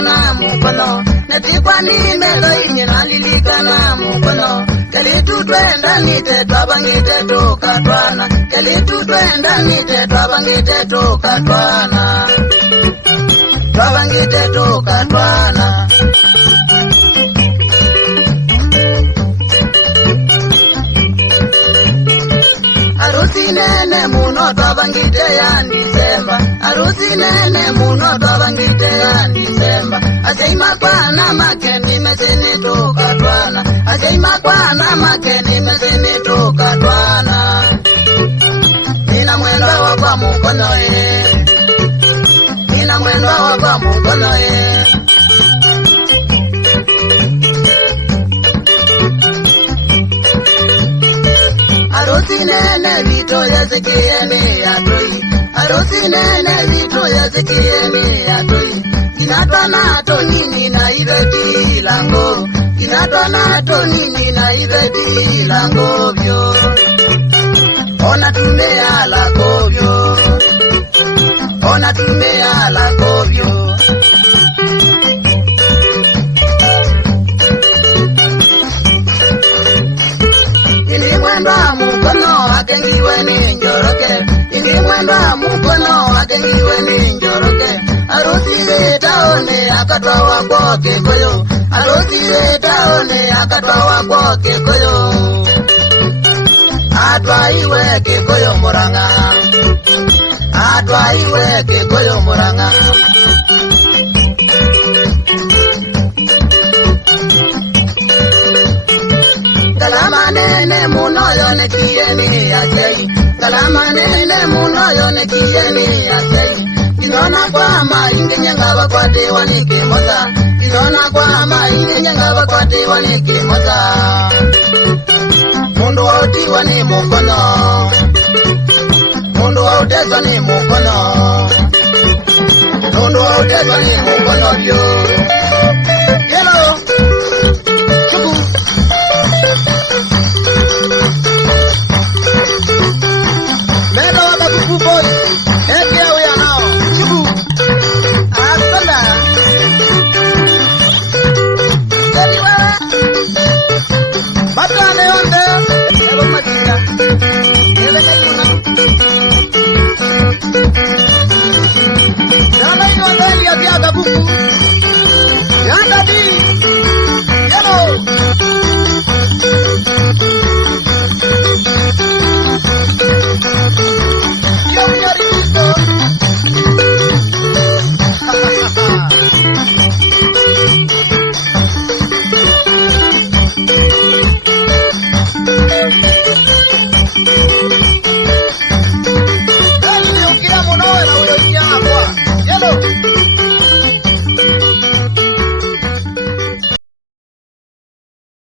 nalilikana mukono netikwa ni melo inye nalilikana mukono kelitu twenda nite twabangite tukatwana kelitu twenda nite twabangite tukatwana twabangite tukatwana Arusi nene muno twabangite ya Disemba Arusi nene muno twabangite ya Disemba Aseima kwana makeni meseni tukatwana Aseima kwana makeni meseni tukatwana Nina mwendo wa kwa mukono Nina mwendo wa kwa mukono Arusi nene vito ya zikieni ya tui Arusi nene vito ya zikieni ya tui Kinatwa nato nini na ibeti lango Kinatwa nato nini na ibeti lango vyo Ona tumea lako vyo Ona tumea lako vyo Mwenda mukono akengiwe ni njoroke Ingi mwenda mukono akengiwe ni njoroke Arusi vetaone akatwa wako kekoyo Arusi vetaone akatwa wako kekoyo Atwa iwe kekoyo moranga Atwa iwe kekoyo moranga Kalama nene muno yone kiyeni ya sei Kalama nene muno yone kiyeni ya sei Kinona kwa inge nyangaba kwa tewa nikimoza Kinona kwa inge nyangaba kwa tewa nikimoza Mundu wa utiwa ni mukono Mundu wa utezwa ni mukono Mundu wa utezwa ni mukono vyo